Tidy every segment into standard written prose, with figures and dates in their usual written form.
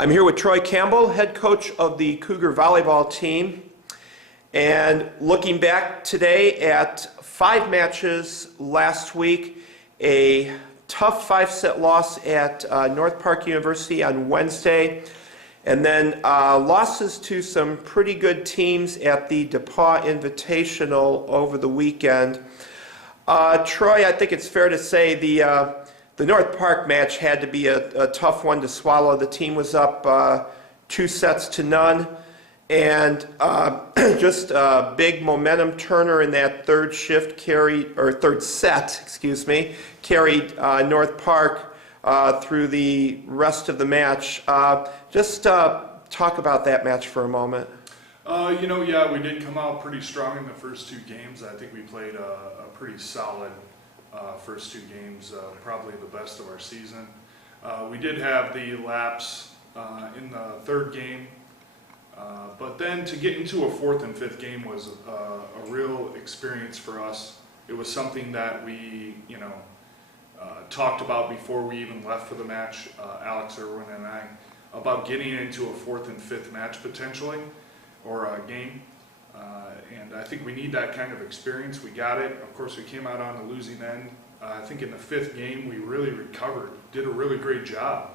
I'm here with Troy Campbell, head coach of the Cougar volleyball team. And looking back today at 5 matches last week, a tough 5-set loss at North Park University on Wednesday, and then losses to some pretty good teams at the DePauw Invitational over the weekend. Troy, I think it's fair to say the North Park match had to be a tough one to swallow. The team was up 2-0, and just a big momentum turner in that third set, carried North Park through the rest of the match. Just talk about that match for a moment. Yeah, we did come out pretty strong in the first 2 games. I think we played a pretty solid first 2 games, probably the best of our season. We did have the lapse in the 3rd game, but then to get into a 4th and 5th game was a real experience for us. It was something that we, talked about before we even left for the match, Alex Irwin and I, about getting into a 4th and 5th match potentially, or a game. And I think we need that kind of experience. We got it. Of course, we came out on the losing end. I think in the 5th game, we really recovered, did a really great job.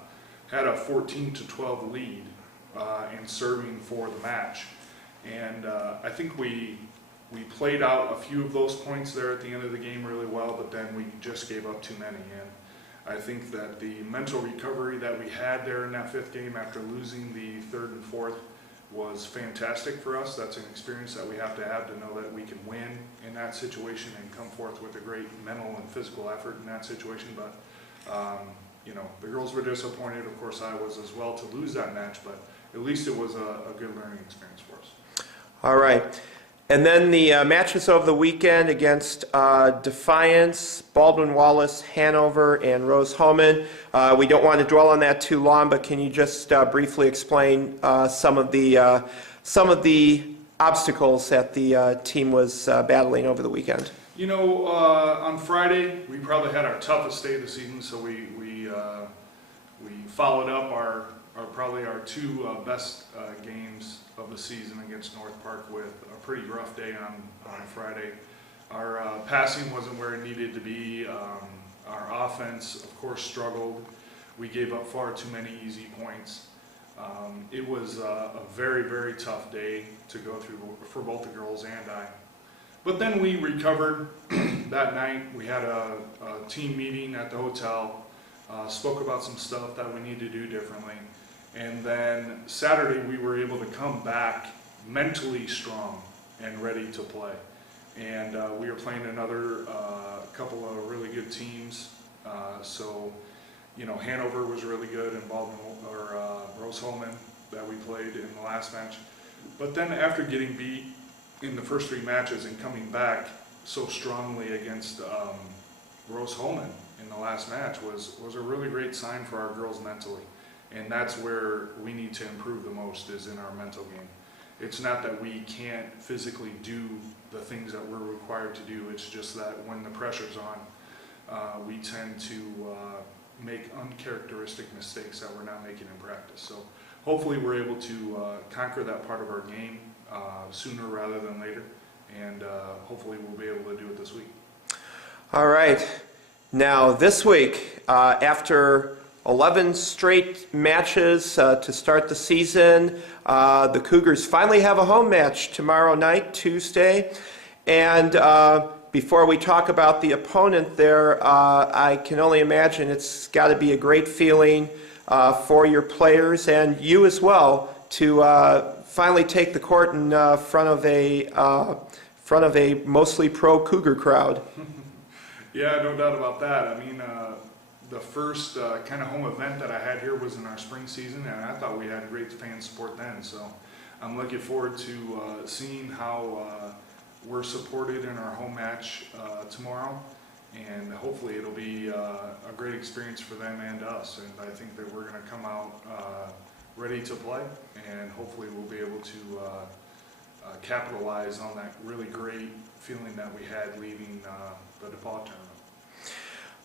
Had a 14-12 lead in serving for the match. And I think we played out a few of those points there at the end of the game really well, but then we just gave up too many. And I think that the mental recovery that we had there in that 5th game after losing the 3rd and 4th was fantastic for us. That's an experience that we have to know that we can win in that situation and come forth with a great mental and physical effort in that situation. But the girls were disappointed. Of course, I was as well to lose that match, but at least it was a good learning experience for us. All right. And then the matches over the weekend against Defiance, Baldwin-Wallace, Hanover, and Rose-Hulman. We don't want to dwell on that too long, but can you just briefly explain some of the obstacles that the team was battling over the weekend? On Friday we probably had our toughest day of the season, so we followed up our probably our 2 best games of the season against North Park with a pretty rough day on Friday. Our passing wasn't where it needed to be. Our offense, of course, struggled. We gave up far too many easy points. It was a very, very tough day to go through for both the girls and I. But then we recovered that night. We had a team meeting at the hotel, spoke about some stuff that we need to do differently. And then Saturday we were able to come back mentally strong and ready to play. And we were playing another couple of really good teams. Hanover was really good, and Rose-Hulman that we played in the last match. But then after getting beat in the first 3 matches and coming back so strongly against Rose-Hulman in the last match was a really great sign for our girls mentally. And that's where we need to improve the most, is in our mental game. It's not that we can't physically do the things that we're required to do. It's just that when the pressure's on, we tend to make uncharacteristic mistakes that we're not making in practice. So hopefully we're able to conquer that part of our game sooner rather than later. And hopefully we'll be able to do it this week. All right. Now this week, after 11 straight matches to start the season, the Cougars finally have a home match tomorrow night, Tuesday. And before we talk about the opponent there, I can only imagine it's got to be a great feeling for your players and you as well to finally take the court in front of a mostly pro Cougar crowd. Yeah, no doubt about that. I mean, the first kind of home event that I had here was in our spring season, and I thought we had great fan support then. So I'm looking forward to seeing how we're supported in our home match tomorrow, and hopefully it'll be a great experience for them and us. And I think that we're going to come out ready to play, and hopefully we'll be able to capitalize on that really great feeling that we had leaving the DePauw tournament.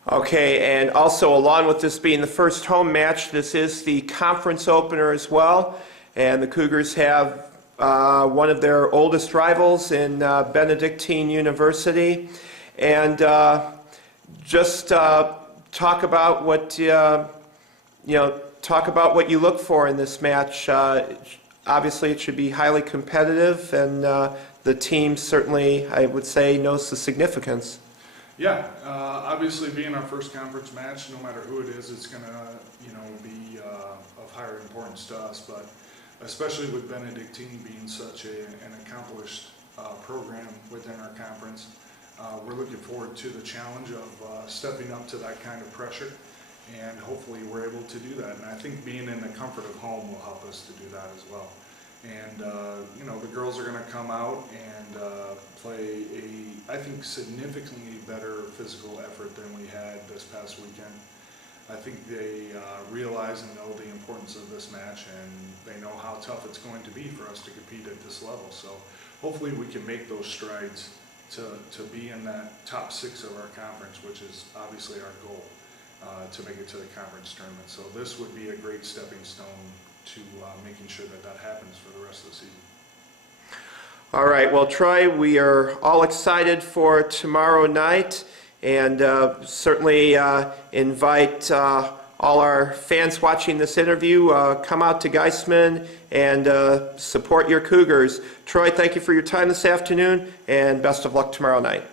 Okay, and also along with this being the first home match, this is the conference opener as well. And the Cougars have one of their oldest rivals in Benedictine University. And just talk about what talk about what you look for in this match. Obviously, it should be highly competitive, and the team certainly, I would say, knows the significance. Yeah, obviously being our first conference match, no matter who it is, it's going to be of higher importance to us. But especially with Benedictine being such an accomplished program within our conference, we're looking forward to the challenge of stepping up to that kind of pressure, and hopefully we're able to do that. And I think being in the comfort of home will help us to do that as well. And the girls are going to come out and play I think, significantly better physical effort than we had this past weekend. I think they realize and know the importance of this match, and they know how tough it's going to be for us to compete at this level. So hopefully we can make those strides to be in that top 6 of our conference, which is obviously our goal, to make it to the conference tournament. So this would be a great stepping stone to making sure that happens for the rest of the season. All right, well, Troy, we are all excited for tomorrow night, and certainly invite all our fans watching this interview, come out to Geisman and support your Cougars. Troy, thank you for your time this afternoon, and best of luck tomorrow night.